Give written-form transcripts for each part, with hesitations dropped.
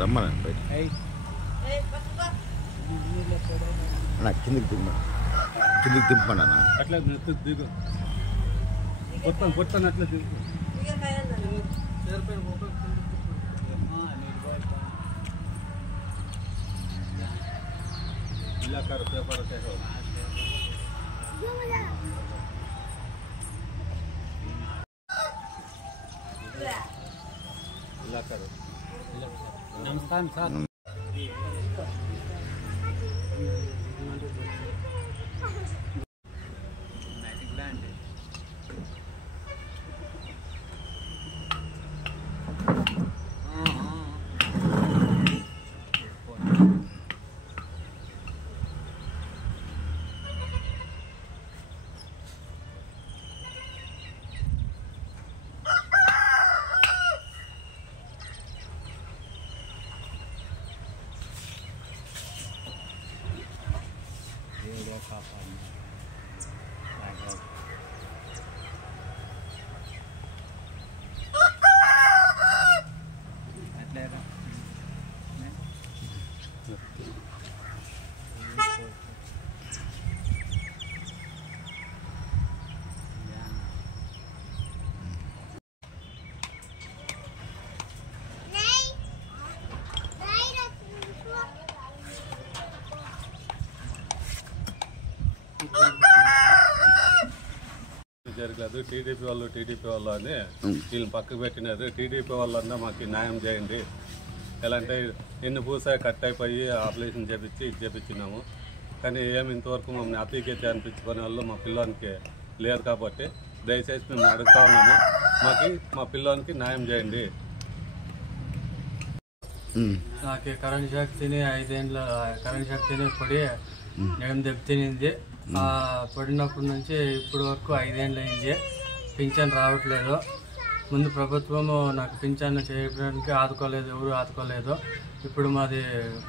రమ్మనండి బయట అన్న కిందికి దింపండి అన్న అట్లా దిగు పొత్తాను అట్లా దిగు ఇలా కరు పేపర్ ఇలా కరు నమస్కారం సార్ జరగలేదు. టీడీపీ వాళ్ళు అని వీళ్ళని పక్కకు పెట్టినారు. టీడీపీ వాళ్ళన్నా మాకు న్యాయం చేయండి. ఎలా అంటే ఎన్ని పూసాయి కట్ అయిపోయి ఆపరేషన్ చేపించినాము. కానీ ఏమి ఇంతవరకు మమ్మల్ని అప్లికేషన్ అనిపించుకునే వాళ్ళు మా పిల్లోనికి లేరు. కాబట్టి దయచేసి మేము అడుగుతా ఉన్నాము, మా పిల్లోనికి న్యాయం చేయండి. నాకు కరెంట్ శక్తిని 5 ఏళ్ళ కరెంట్ శక్తిని పడి నేను దెబ్బతినింది. పడినప్పటి నుంచి ఇప్పటి వరకు 5 ఏళ్ళు అయింది. పింఛన్ రావట్లేదు. ముందు ప్రభుత్వము నాకు పింఛన్ చేయడానికి ఆదుకోలేదు, ఎవరు ఆదుకోలేదు. ఇప్పుడు మాది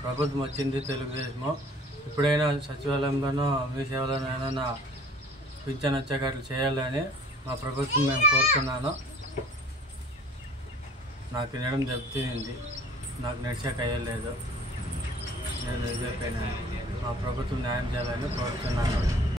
ప్రభుత్వం వచ్చింది, తెలుగుదేశము. ఇప్పుడైనా సచివాలయంలోనూ మీ సేవలోనూ ఏమైనా పింఛన్ వచ్చేటట్లు చేయాలని మా ప్రభుత్వం మేము కోరుతున్నాను. నాకు నడుము దెబ్బతినింది, నాకు నడిచాక అయ్యలేదు. నేను ఇదైపోయినా మా ప్రభుత్వం న్యాయం చేయాలని కోరుతున్నాను.